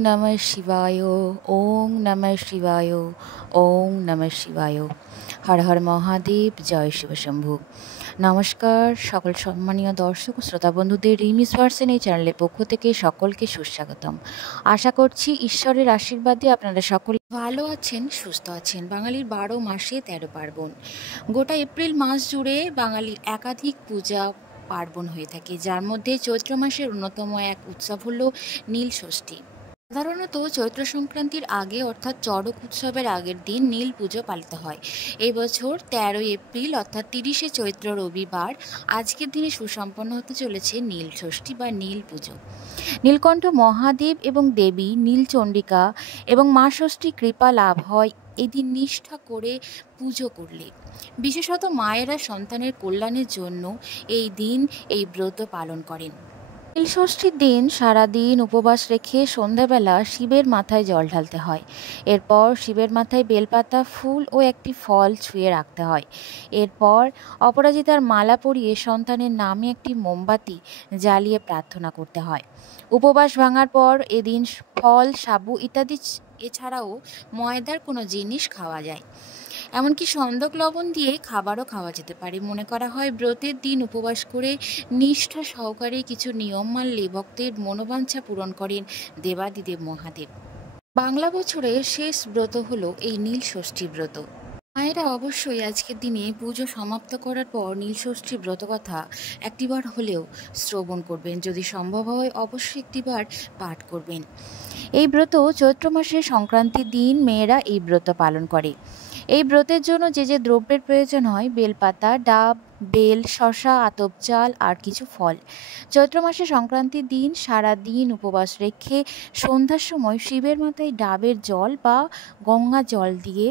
नमः शिवाय। ओम नमः शिवाय। ओम नमः शिवाय। हर हर महादेव। जय शिव शंभु। नमस्कार सकल सम्मानीय दर्शक ও শ্রোতা বন্ধুদের রিমিস ভার্সন এই চ্যানেলের পক্ষ থেকে সকলকে সুস্বাগতম। আশা করছি ঈশ্বরের আশীর্বাদে আপনারা সকলে ভালো আছেন, সুস্থ আছেন। বাঙালির 12 মাসে 13 পার্বণ। গোটা এপ্রিল মাস জুড়ে বাঙালির একাধিক পূজা পার্বণ হয়ে থাকে, যার মধ্যে চৈত্র মাসের অন্যতম এক উৎসব হলো নীল ষষ্ঠী। সাধারণত চৈত্র সংক্রান্তির আগে অর্থাৎ চড়ক উৎসবের আগের দিন নীল পুজো পালিত হয়। এই বছর 13 এপ্রিল অর্থাৎ 30শে চৈত্র রবিবার আজকের দিনে সুসম্পন্ন হতে চলেছে নীল ষষ্ঠী বা নীল পুজো। নীলকণ্ঠ মহাদেব এবং দেবী নীলচণ্ডিকা এবং মা ষষ্ঠী কৃপা লাভ হয় এদিন নিষ্ঠা করে পুজো করলে। বিশেষত মায়েরা সন্তানের কল্যাণের জন্য এই দিন এই ব্রত পালন করেন। নীল ষষ্ঠীর দিন সারাদিন উপবাস রেখে সন্ধ্যাবেলা শিবের মাথায় জল ঢালতে হয়। এরপর শিবের মাথায় বেলপাতা, ফুল ও একটি ফল ছুঁয়ে রাখতে হয়। এরপর অপরাজিতার মালা পরিয়ে সন্তানের নামে একটি মোমবাতি জ্বালিয়ে প্রার্থনা করতে হয়। উপবাস ভাঙার পর এদিন ফল, সাবু ইত্যাদি এছাড়াও ময়দার কোনো জিনিস খাওয়া যায়। এমনকি সন্দক লবণ দিয়ে খাবারও খাওয়া যেতে পারে। মনে করা হয় ব্রতের দিন উপবাস করে নিষ্ঠা সহকারে কিছু নিয়ম মানলে ভক্তের মনোবাঞ্ছা পূরণ করেন দেবাদিদেব মহাদেব। বাংলা বছরের শেষ ব্রত হলো এই নীল ষষ্ঠী ব্রত। মায়েরা অবশ্যই আজকের দিনে পুজো সমাপ্ত করার পর নীল ষষ্ঠী ব্রত কথা একটিবার হলেও শ্রবণ করবেন। যদি সম্ভব হয় অবশ্যই একটিবার পাঠ করবেন। এই ব্রত চৈত্র মাসের সংক্রান্তির দিন মেয়েরা এই ব্রত পালন করে। এই ব্রতের জন্য যে যে দ্রব্যের প্রয়োজন হয় বেলপাতা, ডাব, বেল, শসা, আতপ চাল আর কিছু ফল। চৈত্র মাসে সংক্রান্তির দিন সারা দিন উপবাস রেখে সন্ধ্যার সময় শিবের মাথায় ডাবের জল বা গঙ্গা জল দিয়ে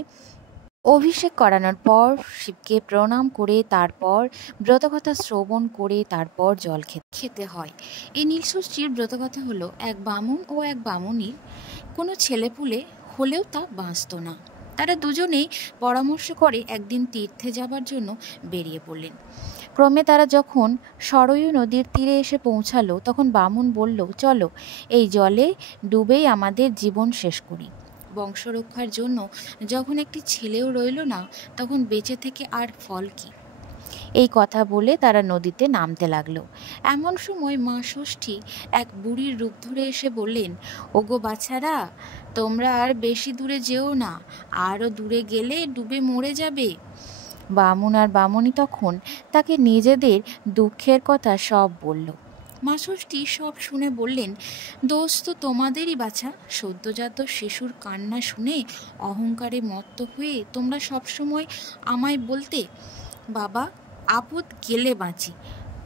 অভিষেক করানোর পর শিবকে প্রণাম করে তারপর ব্রতকথা শ্রবণ করে তারপর জল খেতে হয়। এই নীলষষ্ঠীর ব্রতকথা হলো, এক বামুন ও এক বামুনির কোনো ছেলেপুলে হলেও তা বাঁচত না। তারা দুজনেই পরামর্শ করে একদিন তীর্থে যাবার জন্য বেরিয়ে পড়লেন। ক্রমে তারা যখন সরয়ূ নদীর তীরে এসে পৌঁছালো তখন বামুন বলল, চলো এই জলে ডুবেই আমাদের জীবন শেষ করি। বংশরক্ষার জন্য যখন একটি ছেলেও রইল না তখন বেঁচে থেকে আর ফল কি। এই কথা বলে তারা নদীতে নামতে লাগলো। এমন সময় মা ষষ্ঠী এক বুড়ির রূপ ধরে এসে বললেন, ওগো বাছারা, তোমরা আর বেশি দূরে যেও না, আরও দূরে গেলে ডুবে মরে যাবে। বামুন আর বামুনি তখন তাকে নিজেদের দুঃখের কথা সব বলল। মা ষষ্ঠী সব শুনে বললেন, দোষ তো তোমাদেরই বাছা। সদ্যজাত শিশুর কান্না শুনে অহংকারে মত্ত হয়ে তোমরা সবসময় আমায় বলতে, বাবা আপদ গেলে বাঁচি।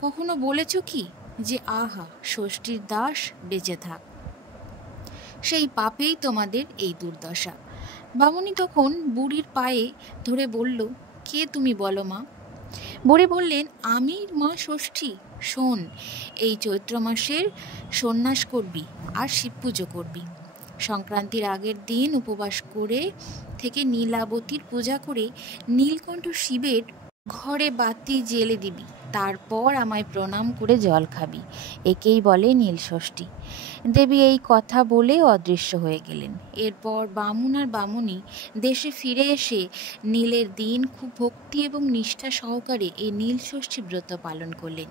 কখনো বলেছ কি যে আহা ষষ্ঠীর দাস বেঁচে থাক? সেই পাপেই তোমাদের এই দুর্দশা। বামুনি তখন বুড়ির পায়ে ধরে বলল, কে তুমি বলো মা? বুড়ি বললেন, আমি মা ষষ্ঠী। শোন, এই চৈত্র মাসের সন্ন্যাস করবি আর শিব পুজো করবি। সংক্রান্তির আগের দিন উপবাস করে থেকে নীলাবতীর পূজা করে নীলকণ্ঠ শিবের ঘরে বাতি জ্বেলে দিবি। তারপর আমায় প্রণাম করে জল খাবি। একেই বলে নীল ষষ্ঠী। দেবী এই কথা বলে অদৃশ্য হয়ে গেলেন। এরপর বামুন আর বামুনি দেশে ফিরে এসে নীলের দিন খুব ভক্তি এবং নিষ্ঠা সহকারে এই নীল ষষ্ঠী ব্রত পালন করলেন।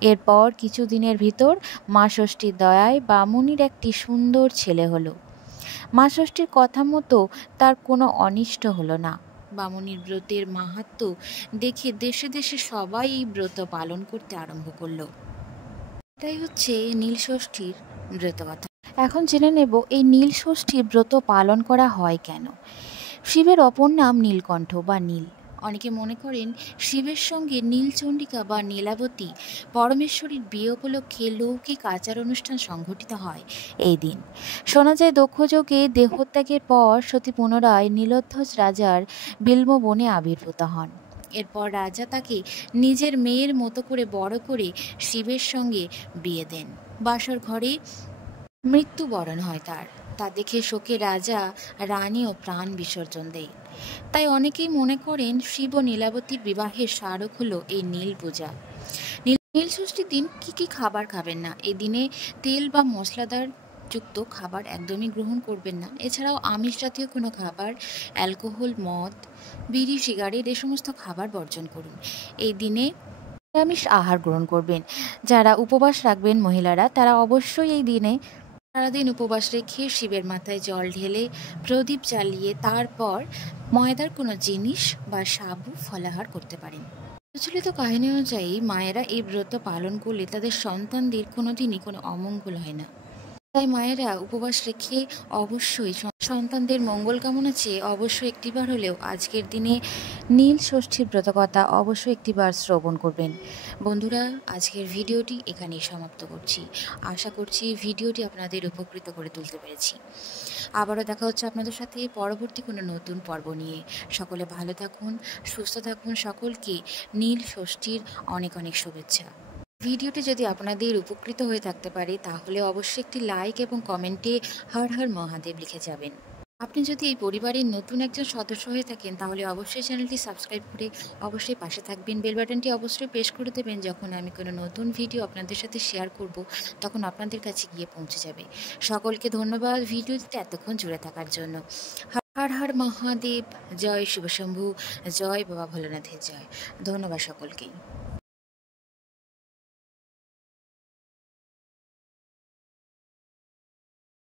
এরপর কিছুদিনের ভিতর মা ষষ্ঠীর দয়ায় বামুনির একটি সুন্দর ছেলে হলো। মা ষষ্ঠীর কথা মতো তার কোনো অনিষ্ট হলো না। বামুনির ব্রতের মাহাত্ম্য দেখে দেশে দেশে সবাই এই ব্রত পালন করতে আরম্ভ করলো। এটাই হচ্ছে নীল ষষ্ঠীর ব্রতকথা। এখন জেনে নেব এই নীল ষষ্ঠীর ব্রত পালন করা হয় কেন। শিবের অপর নাম নীলকণ্ঠ বা নীল। অনেকে মনে করেন শিবের সঙ্গে নীলচণ্ডিকা বা নীলাবতী পরমেশ্বরীর বিয়ে উপলক্ষে লৌকিক আচার অনুষ্ঠান সংঘটিত হয় এই দিন। শোনা যায় দক্ষযজ্ঞে দেহত্যাগের পর সতী পুনরায় নীলোধ্বজ রাজার বিল্ব বনে আবির্ভূত হন। এরপর রাজা তাকে নিজের মেয়ের মতো করে বড় করে শিবের সঙ্গে বিয়ে দেন। বাসর ঘরে মৃত্যুবরণ হয় তার। তা দেখে শোকে রাজা রানীও প্রাণ বিসর্জন দেয়। তাই অনেকেই মনে করেন শিব ও নীলাবতীর বিবাহের স্মারক হলো এই নীল পূজা। নীল ষষ্ঠীর দিন কি কি খাবার খাবেন না। এই দিনে তেল বা মশলাদার যুক্ত খাবার একদমই গ্রহণ করবেন না। এছাড়াও আমিষ জাতীয় কোনো খাবার, অ্যালকোহল, মদ, বিড়ি, সিগারেট এ সমস্ত খাবার বর্জন করুন। এই দিনে নিরামিষ আহার গ্রহণ করবেন। যারা উপবাস রাখবেন মহিলারা, তারা অবশ্যই এই দিনে সারাদিন উপবাস রেখে শিবের মাথায় জল ঢেলে প্রদীপ জ্বালিয়ে তারপর ময়দার কোনো জিনিস বা সাবু ফলাহার করতে পারেন। প্রচলিত কাহিনী অনুযায়ী মায়েরা এই ব্রত পালন করলে তাদের সন্তানদের কোনোদিনই কোনো অমঙ্গল হয় না। তাই মায়েরা উপবাস রেখে অবশ্যই সন্তানদের মঙ্গল কামনা চেয়ে অবশ্যই একটিবার হলেও আজকের দিনে নীল ষষ্ঠীর ব্রতকথা অবশ্যই একটিবার শ্রবণ করবেন। বন্ধুরা, আজকের ভিডিওটি এখানেই সমাপ্ত করছি। আশা করছি ভিডিওটি আপনাদের উপকৃত করে তুলতে পেরেছি। আবারও দেখা হচ্ছে আপনাদের সাথে পরবর্তী কোনো নতুন পর্ব নিয়ে। সকলে ভালো থাকুন, সুস্থ থাকুন। সকলকে নীল ষষ্ঠীর অনেক অনেক শুভেচ্ছা। ভিডিওটি যদি আপনাদের উপকৃত হয়ে থাকতে পারে তাহলে অবশ্যই একটি লাইক এবং কমেন্টে হর হর মহাদেব লিখে যাবেন। আপনি যদি এই পরিবারের নতুন একজন সদস্য হয়ে থাকেন তাহলে অবশ্যই চ্যানেলটি সাবস্ক্রাইব করে অবশ্যই পাশে থাকবেন। বেল বাটনটি অবশ্যই প্রেস করে দেবেন। যখন আমি কোনো নতুন ভিডিও আপনাদের সাথে শেয়ার করব তখন আপনাদের কাছে গিয়ে পৌঁছে যাবে। সকলকে ধন্যবাদ ভিডিওটিতে এতক্ষণ জুড়ে থাকার জন্য। হর হর মহাদেব, জয় শিবশম্ভু, জয় বাবা ভোলানাথের জয়। ধন্যবাদ সকলকেই।